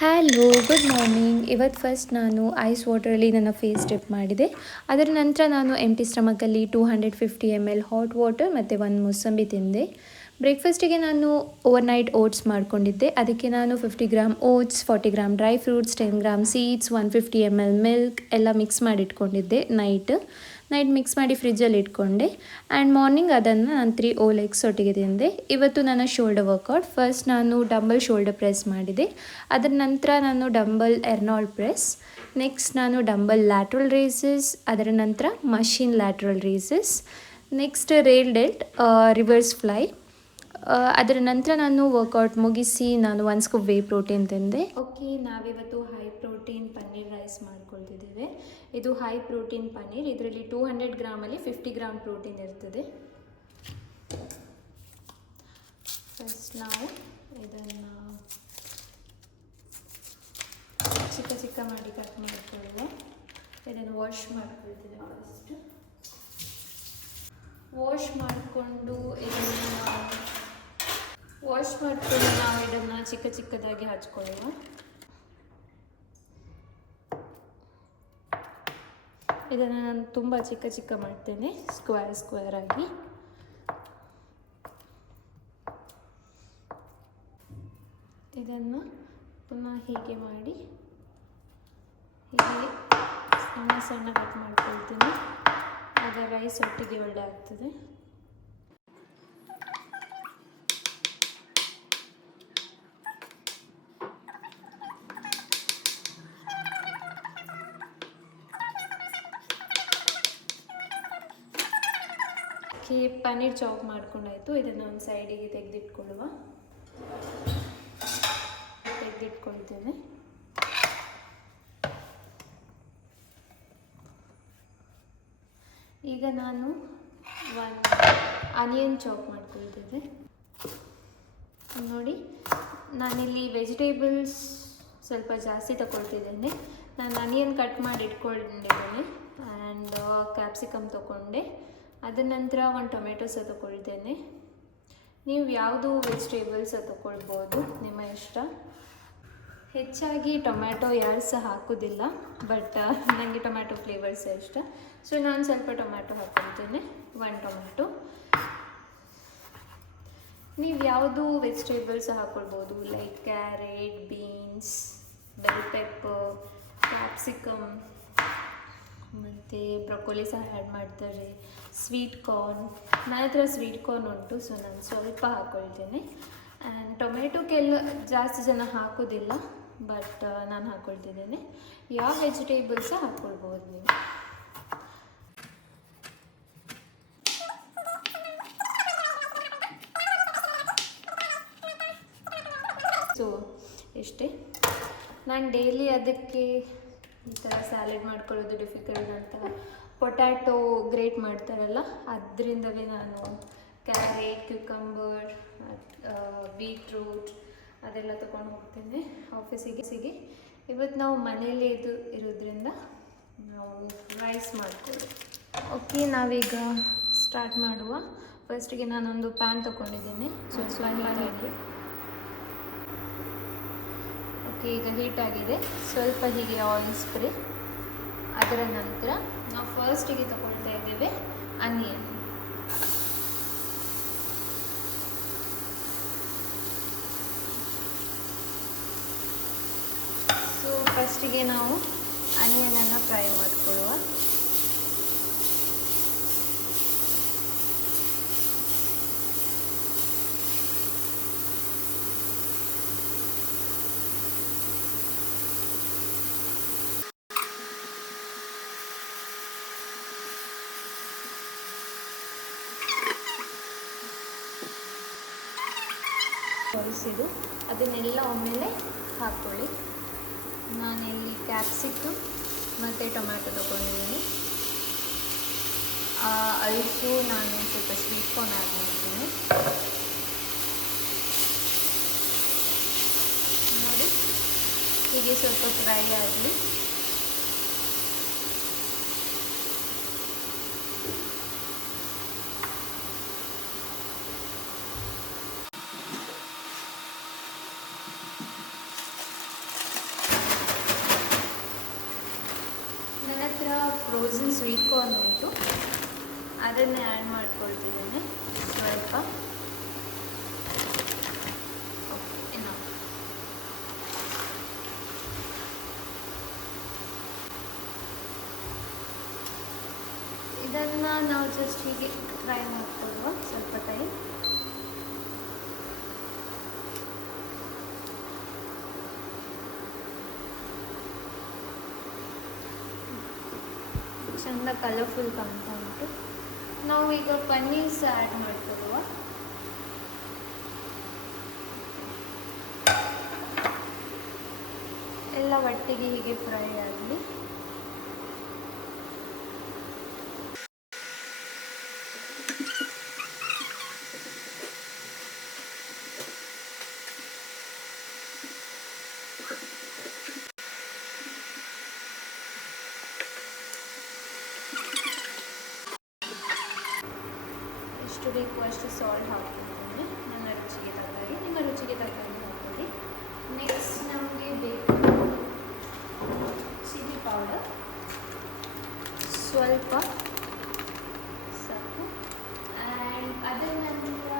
Hello good morning. ಇವತ್ತು first ನಾನು ice ವಾಟರಲ್ಲಿ ನನ್ನ ಫೇಸ್ ಡಿಪ್ ಮಾಡಿದೆ. ಅದರ ನಂತರ ನಾನು ಎಂಟಿ ಸ್ಟಮಕಲ್ಲಿ 250 ml ಹಾಟ್ ವಾಟರ್ ಮತ್ತು ಒಂದು ಮೂಸಂಬಿ ತಿಂದೆ. ಬ್ರೇಕ್ಫಾಸ್ಟಿಗೆ ನಾನು ಓವರ್ನೈಟ್ ಓಟ್ಸ್ ಮಾಡ್ಕೊಂಡಿದ್ದೆ. ಅದಕ್ಕೆ ನಾನು 50 gram oats, 40 gram dry fruits, 10 gram seeds, 150 ml milk ಎಲ್ಲ ಮಿಕ್ಸ್ ಮಾಡಿ ಇಟ್ಕೊಂಡಿದ್ದೆ. ನೈಟ್ ಮಿಕ್ಸ್ ಮಾಡಿ ಫ್ರಿಜ್ಜಲ್ಲಿ ಇಟ್ಕೊಂಡೆ. ಆ್ಯಂಡ್ ಮಾರ್ನಿಂಗ್ ಅದನ್ನು ನಾನು 3 ಓಲೆಗ್ಸ್ ಒಟ್ಟಿಗೆ ತಿಂದೆ. ಇವತ್ತು ನನ್ನ ಶೋಲ್ಡರ್ ವರ್ಕೌಟ್. ಫಸ್ಟ್ ನಾನು ಡಂಬಲ್ ಶೋಲ್ಡರ್ ಪ್ರೆಸ್ ಮಾಡಿದೆ. ಅದರ ನಂತರ ನಾನು ಡಂಬಲ್ ಎರ್ನಾಲ್ಡ್ ಪ್ರೆಸ್, ನೆಕ್ಸ್ಟ್ ನಾನು ಡಂಬಲ್ ಲ್ಯಾಟ್ರಲ್ ರೇಸಸ್, ಅದರ ನಂತರ machine lateral raises, next rear delt reverse fly. ಅದರ ನಂತರ ನಾನು ವರ್ಕೌಟ್ ಮುಗಿಸಿ ನಾನು 1 ಸ್ಕೂಪ್ ವೇ ಪ್ರೋಟೀನ್ ತಿಂದೆ. ಓಕೆ, ನಾವಿವತ್ತು ಹೈ ಪ್ರೋಟೀನ್ ಪನ್ನೀರ್ ರೈಸ್ ಮಾಡ್ಕೊಳ್ತಿದ್ದೇವೆ. ಇದು ಹೈ ಪ್ರೋಟೀನ್ ಪನ್ನೀರ್. ಇದರಲ್ಲಿ 200 ಗ್ರಾಮಲ್ಲಿ 50 ಗ್ರಾಮ್ ಪ್ರೋಟೀನ್ ಇರ್ತದೆ. ಫಸ್ಟ್ ನಾವು ಇದನ್ನು ಚಿಕ್ಕ ಚಿಕ್ಕ ಮಾಡಿ ಕಟ್ ಮಾಡ್ಕೊಳ್ಳುವ. ಇದನ್ನು ವಾಶ್ ಮಾಡ್ಕೊಳ್ತೀನಿ. ಫಸ್ಟ್ ವಾಶ್ ಮಾಡಿಕೊಂಡು ನಾವು ಇದನ್ನು ಚಿಕ್ಕ ಚಿಕ್ಕದಾಗಿ ಹಚ್ಕೊಳ್ಳುವ. ಇದನ್ನು ನಾನು ತುಂಬ ಚಿಕ್ಕ ಚಿಕ್ಕ ಮಾಡ್ತೇನೆ, ಸ್ಕ್ವೇರ್ ಆಗಿ. ಇದನ್ನು ಪುನಃ ಹೀಗೆ ಮಾಡಿ ಹೀಗೆ ಸಣ್ಣ ಸಣ್ಣ ಕಟ್ ಮಾಡ್ಕೊಳ್ತೀನಿ. ಆಗ ರೈಸ್ ಒಟ್ಟಿಗೆ ಒಳ್ಳೆ ಆಗ್ತದೆ. ಪನ್ನೀರ್ ಚಾಪ್ ಮಾಡ್ಕೊಂಡಾಯಿತು. ಇದನ್ನು ಒಂದು ಸೈಡಿಗೆ ತೆಗೆದಿಟ್ಕೊಳ್ತೇನೆ. ಈಗ ನಾನು ಒಂದು ಆನಿಯನ್ ಚಾಪ್ ಮಾಡ್ಕೊಳ್ತಿದ್ದೆ. ನೋಡಿ, ನಾನಿಲ್ಲಿ ವೆಜಿಟೇಬಲ್ಸ್ ಸ್ವಲ್ಪ ಜಾಸ್ತಿ ತಗೊಳ್ತಿದ್ದೇನೆ. ನಾನು ಆನಿಯನ್ ಕಟ್ ಮಾಡಿ ಇಟ್ಕೊಂಡಿದ್ದೇನೆ ಆ್ಯಂಡ್ ಕ್ಯಾಪ್ಸಿಕಮ್ ತೊಗೊಂಡೆ. ಅದರ ನಂತರ ಒಂದು ಟೊಮೆಟೊ ಸಹ ತೊಗೊಳ್ತೇನೆ. ನೀವು ಯಾವುದು ವೆಜಿಟೇಬಲ್ಸ್ ತೊಗೊಳ್ಬೋದು, ನಿಮ್ಮ ಇಷ್ಟ. ಹೆಚ್ಚಾಗಿ ಟೊಮ್ಯಾಟೊ ಯಾರು ಸಹ ಹಾಕೋದಿಲ್ಲ, ಬಟ್ ನನಗೆ ಟೊಮ್ಯಾಟೊ ಫ್ಲೇವರ್ಸ್ ಇಷ್ಟ. ಸೊ ನಾನು ಸ್ವಲ್ಪ ಟೊಮ್ಯಾಟೊ ಹಾಕ್ಕೊಳ್ತೇನೆ, 1 ಟೊಮ್ಯಾಟೊ. ನೀವು ಯಾವುದು ವೆಜಿಟೇಬಲ್ಸ್ ಹಾಕ್ಕೊಳ್ಬೋದು, like carrot, beans, bell pepper, capsicum ಮತ್ತು ಬ್ರೊಕೊಲಿ ಸಹ ಆ್ಯಡ್ ಮಾಡ್ತಾರೆ. ಸ್ವೀಟ್ ಕಾರ್ನ್, ನನ್ನ ಹತ್ರ ಸ್ವೀಟ್ ಕಾರ್ನ್ ಉಂಟು, ಸೊ ನಾನು ಸ್ವಲ್ಪ ಹಾಕ್ಕೊಳ್ತೇನೆ. ಆ್ಯಂಡ್ ಟೊಮೆಟೊಕ್ಕೆಲ್ಲ ಜಾಸ್ತಿ ಜನ ಹಾಕೋದಿಲ್ಲ, ಬಟ್ ನಾನು ಹಾಕ್ಕೊಳ್ತಿದ್ದೇನೆ. ಯಾವ ವೆಜಿಟೇಬಲ್ಸ ಹಾಕ್ಕೊಳ್ಬೋದು ನೀವು. ಸೊ ಇಷ್ಟೇ. ನಾನು ಡೈಲಿ ಅದಕ್ಕೆ ಈ ಥರ ಸ್ಯಾಲೆಡ್ ಮಾಡ್ಕೊಳ್ಳೋದು ಡಿಫಿಕಲ್ಟ್ ಅಂತ ಪೊಟ್ಯಾಟೊ ಗ್ರೇಟ್ ಮಾಡ್ತಾರಲ್ಲ, ಅದರಿಂದಲೇ ನಾನು ಕ್ಯಾರೆಟ್, ಕ್ಯೂಕಂಬರ್, ಬೀಟ್ರೂಟ್ ಅದೆಲ್ಲ ತೊಗೊಂಡು ಹೋಗ್ತೇನೆ ಆಫೀಸಿಗೆ. ಇವತ್ತು ನಾವು ಮನೆಯಲ್ಲೇ ಇರೋದ್ರಿಂದ ನಾವು ರೈಸ್ ಮಾಡ್ಕೊಳ್ಳಿ. ಓಕೆ, ನಾವೀಗ ಸ್ಟಾರ್ಟ್ ಮಾಡುವ. ಫಸ್ಟಿಗೆ ನಾನೊಂದು ಪ್ಯಾನ್ ತೊಗೊಂಡಿದ್ದೇನೆ, ಸ್ವಲ್ಪ ಓಕೆ, ಈಗ ಹೀಟ್ ಆಗಿದೆ. ಸ್ವಲ್ಪ ಹೀಗೆ ಆಯಿಲ್ ಸ್ಪ್ರೇ. ಅದರ ನಂತರ ನಾವು ಫಸ್ಟಿಗೆ ತಗೊಳ್ತಾ ಇದ್ದೇವೆ ಆನಿಯನ್. ಸೊ ಫಸ್ಟಿಗೆ ನಾವು ಆನಿಯನನ್ನು ಫ್ರೈ ಮಾಡಿಕೊಳ್ಳುವ. ಇದು ಅದನ್ನೆಲ್ಲ ಒಮ್ಮೆಲೆ ಹಾಕ್ಕೊಳ್ಳಿ. ನಾನಿಲ್ಲಿ ಕ್ಯಾಪ್ಸಿಕಮ್ ಮತ್ತು ಟೊಮ್ಯಾಟೊ ತೊಗೊಂಡಿದ್ದೀನಿ. ಅಲ್ಸು ನಾನು ಸ್ವಲ್ಪ ಸ್ವೀಟ್ ಕಾರ್ನ್ ಆ್ಯಡ್ ಮಾಡ್ತೀನಿ. ನೋಡಿ, ಹೀಗೆ ಸ್ವಲ್ಪ ಫ್ರೈ ಆಗಲಿ. ಫ್ರೋಝನ್ ಸ್ವೀಟ್ ಕಾರ್ನ್ ಉಂಟು, ಅದನ್ನೇ ಆ್ಯಡ್ ಮಾಡ್ಕೊಳ್ತಿದ್ದೇನೆ ಸ್ವಲ್ಪ. ಇನ್ನು ಇದನ್ನು ನಾವು ಜಸ್ಟ್ ಹೀಗೆ ಫ್ರೈ ಮಾಡ್ಕೊಳ್ಳುವ ಸ್ವಲ್ಪ ಟೈಮ್. ಚೆಂದ ಕಲರ್ಫುಲ್ ಕಾಣ್ತಾ ಉಂಟು. ನಾವು ಈಗ ಪನ್ನೀರ್ ಸಹ ಆ್ಯಡ್ ಮಾಡ್ಕೊಳ್ಳುವ. ಎಲ್ಲ ಒಟ್ಟಿಗೆ ಹೀಗೆ ಫ್ರೈ ಆಗಲಿ. ಎಷ್ಟು ಬೇಕು ಅಷ್ಟು ಸಾಲ್ಟ್ ಹಾಕ್ಕೊಳ್ತೀನಿ, ನನ್ನ ರುಚಿಗೆ ತಕ್ಕಾಗಿ. ನಿಮ್ಮ ರುಚಿಗೆ ತಕ್ಕಂಗೆ ಹಾಕ್ಕೊಳ್ಳಿ. ನೆಕ್ಸ್ಟ್ ನಮಗೆ ಬೇಕು ಚಿಲ್ಲಿ ಪೌಡರ್ ಸ್ವಲ್ಪ ಸಾಕು. ಆ್ಯಂಡ್ ಅದರ ನಂತರ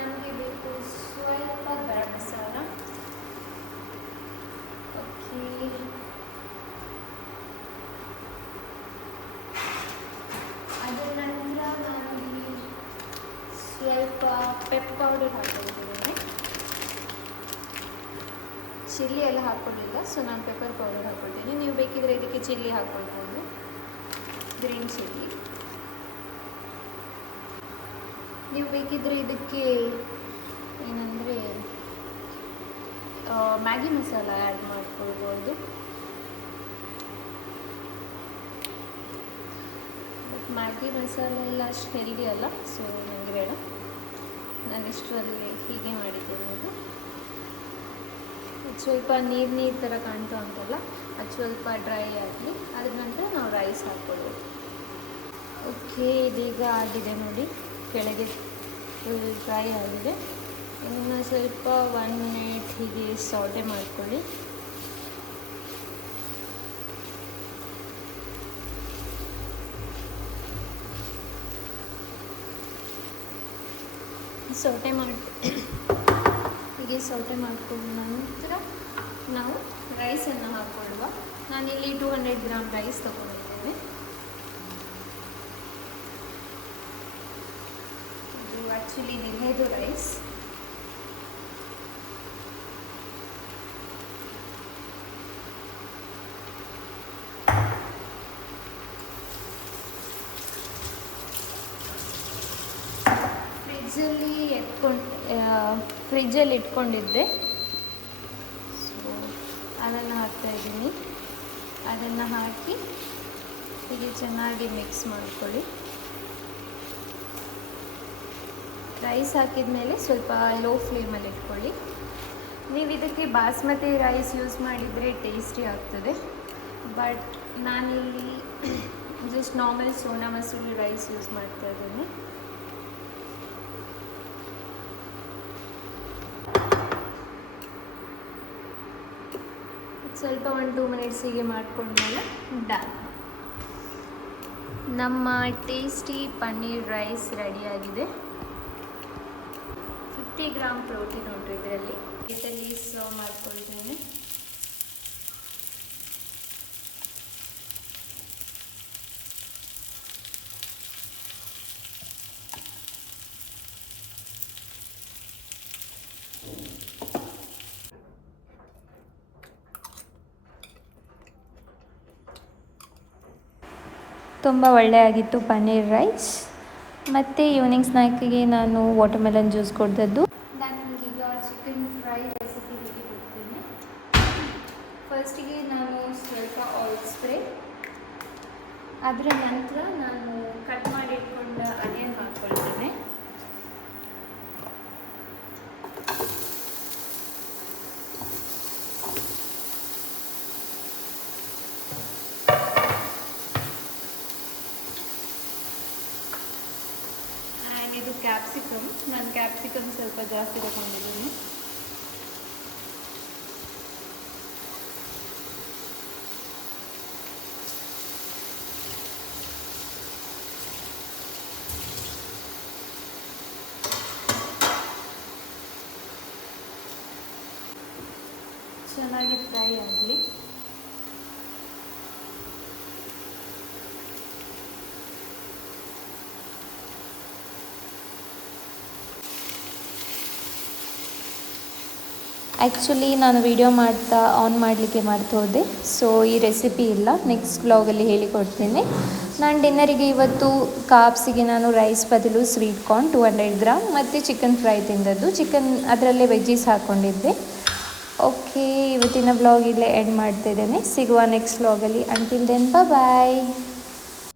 ನಮಗೆ ಬೇಕು ಸ್ವಲ್ಪ ಗರಂ ಮಸಾಲ. ಓಕೆ, ಅದರ ನಂತರ ನಾನು ಸ್ವಲ್ಪ ಪೆಪ್ಪರ್ ಪೌಡರ್ ಹಾಕ್ಕೊಳ್ತಿದ್ದೇನೆ. ಚಿಲ್ಲಿ ಎಲ್ಲ ಹಾಕ್ಕೊಂಡಿಲ್ಲ, ಸೊ ನಾನು ಪೆಪ್ಪರ್ ಪೌಡರ್ ಹಾಕ್ಕೊಳ್ತೀನಿ. ನೀವು ಬೇಕಿದ್ರೆ ಇದಕ್ಕೆ ಚಿಲ್ಲಿ ಹಾಕ್ಕೊಳ್ಬೋದು, ಗ್ರೀನ್ ಚಿಲ್ಲಿ. ನೀವು ಬೇಕಿದ್ರೆ ಇದಕ್ಕೆ ಏನಂದರೆ ಮ್ಯಾಗಿ ಮಸಾಲ ಆ್ಯಡ್ ಮಾಡ್ಕೊಳ್ಬೋದು. ಬಟ್ ಮ್ಯಾಗಿ ಮಸಾಲ ಎಲ್ಲ ಅಷ್ಟು ಹೆಲ್ದಿ ಅಲ್ಲ, ಸೊ ನನಗೆ ಬೇಡ. ನಾನು ಇಷ್ಟರಲ್ಲಿ ಹೀಗೆ ಮಾಡಿದ್ದೇನೆ. ಅದು ಸ್ವಲ್ಪ ನೀರು ಥರ ಕಾಣ್ತಾ ಉಂಟಲ್ಲ, ಅದು ಸ್ವಲ್ಪ ಡ್ರೈ ಆಗಲಿ. ಅದ್ರ ನಂತರ ನಾವು ರೈಸ್ ಹಾಕ್ಕೊಳ್ಬೇಕು. ಓಕೆ, ಇದೀಗ ಆಗಿದೆ ನೋಡಿ, ಕೆಳಗೆ ಫುಲ್ ಡ್ರೈ ಆಗಿದೆ. ಇನ್ನು ಸ್ವಲ್ಪ 1 ಮಿನಿಟ್ ಹೀಗೆ ಸೌಟೆ ಮಾಡ್ಕೊಳ್ಳಿ. ಸೌಟೆ ಹೀಗೆ ಸೌಟೆ ಮಾಡಿಕೊಂಡ ನಂತರ ನಾವು ರೈಸನ್ನು ಹಾಕ್ಕೊಳ್ಳುವ. ನಾನಿಲ್ಲಿ 200 ಗ್ರಾಮ್ ರೈಸ್ ತೊಗೊಂಡಿದ್ದೇನೆ. ಇದು ಆ್ಯಕ್ಚುಲಿ ನಿನ್ನೆದು ರೈಸ್. ಫ್ರಿಜ್ಜಲ್ಲಿ ಇಟ್ಕೊಂಡಿದ್ದೆ, ಸೊ ಅದನ್ನು ಹಾಕ್ತಾಯಿದ್ದೀನಿ. ಅದನ್ನು ಹಾಕಿ ಹೀಗೆ ಚೆನ್ನಾಗಿ ಮಿಕ್ಸ್ ಮಾಡ್ಕೊಳ್ಳಿ. ರೈಸ್ ಹಾಕಿದ ಮೇಲೆ ಸ್ವಲ್ಪ ಲೋ ಫ್ಲೇಮಲ್ಲಿ ಇಟ್ಕೊಳ್ಳಿ. ನೀವು ಇದಕ್ಕೆ ಬಾಸ್ಮತಿ ರೈಸ್ ಯೂಸ್ ಮಾಡಿದರೆ ಟೇಸ್ಟಿ ಆಗ್ತದೆ, ಬಟ್ ನಾನಿಲ್ಲಿ just normal Sona Masoori rice use ಮಾಡ್ತಾ ಇದ್ದೀನಿ. ಸ್ವಲ್ಪ 1-2 ಮಿನಿಟ್ಸ್ ಹೀಗೆ ಮಾಡ್ಕೊಂಡ್ಮೇಲೆ ಡನ್. ನಮ್ಮ ಟೇಸ್ಟಿ ಪನ್ನೀರ್ ರೈಸ್ ರೆಡಿಯಾಗಿದೆ. 50 ಗ್ರಾಮ್ ಪ್ರೋಟೀನ್ ಉಂಟು ಇದರಲ್ಲಿ. ಸರ್ವ್ ಮಾಡ್ಕೊಳ್ತೇನೆ. ತುಂಬ ಒಳ್ಳೆಯಾಗಿತ್ತು ಪನ್ನೀರ್ ರೈಸ್. ಮತ್ತು ಈವ್ನಿಂಗ್ ಸ್ನ್ಯಾಕಿಗೆ ನಾನು ವಾಟರ್ಮೆಲನ್ ಜ್ಯೂಸ್ ಕೊಡ್ದದ್ದು. ನಾನು ನಿಮಗೀಗ ಚಿಕನ್ ಫ್ರೈ ರೆಸಿಪಿ ಕೊಡ್ತೀನಿ. ಫಸ್ಟಿಗೆ ನಾನು ಸ್ವಲ್ಪ ಆಯಿಲ್ ಸ್ಪ್ರೇ, ಅದರ ನಂತರ ನಾನು ಕಟ್ ಮಾಡಿ ಇಟ್ಕೊಂಡ ಆನಿಯನ್ ಹಾಕ್ಕೊಳ್ತೇನೆ. ಇದು ಕ್ಯಾಪ್ಸಿಕಮ್, ನಾನು ಕ್ಯಾಪ್ಸಿಕಮ್ ಸ್ವಲ್ಪ ಜಾಸ್ತಿ ತಗೊಂಡಿದ್ದೀನಿ. ಚೆನ್ನಾಗಿ ಫ್ರೈ ಆಗಲಿ. ಆ್ಯಕ್ಚುಲಿ ನಾನು ವಿಡಿಯೋ ಮಾಡ್ತಾ ಆನ್ ಮಾಡಲಿಕ್ಕೆ ಮರ್ತು ಹೋದೆ. ಸೊ ಈ ರೆಸಿಪಿ ಇಲ್ಲ, ನೆಕ್ಸ್ಟ್ ವ್ಲಾಗಲ್ಲಿ ಹೇಳಿಕೊಡ್ತೀನಿ. ನಾನು ಡಿನ್ನರಿಗೆ ಇವತ್ತು ಕಾಬ್ಸಿಗೆ ನಾನು ರೈಸ್ ಬದಲು ಸ್ವೀಟ್ ಕಾರ್ನ್ 200 ಗ್ರಾಮ್ ಮತ್ತು ಚಿಕನ್ ಫ್ರೈ ತಿಂದದ್ದು. ಚಿಕನ್ ಅದರಲ್ಲೇ ವೆಜ್ಜೀಸ್ ಹಾಕ್ಕೊಂಡಿದ್ದೆ. ಓಕೆ, ಇವತ್ತಿನ ವ್ಲಾಗ್ ಇಲ್ಲೇ ಎಂಡ್ ಮಾಡ್ತಿದ್ದೇನೆ. ಸಿಗುವ ನೆಕ್ಸ್ಟ್ ವ್ಲಾಗಲ್ಲಿ. ಅಂಟಿಲ್ ದೆನ್ ಬಾಯ್.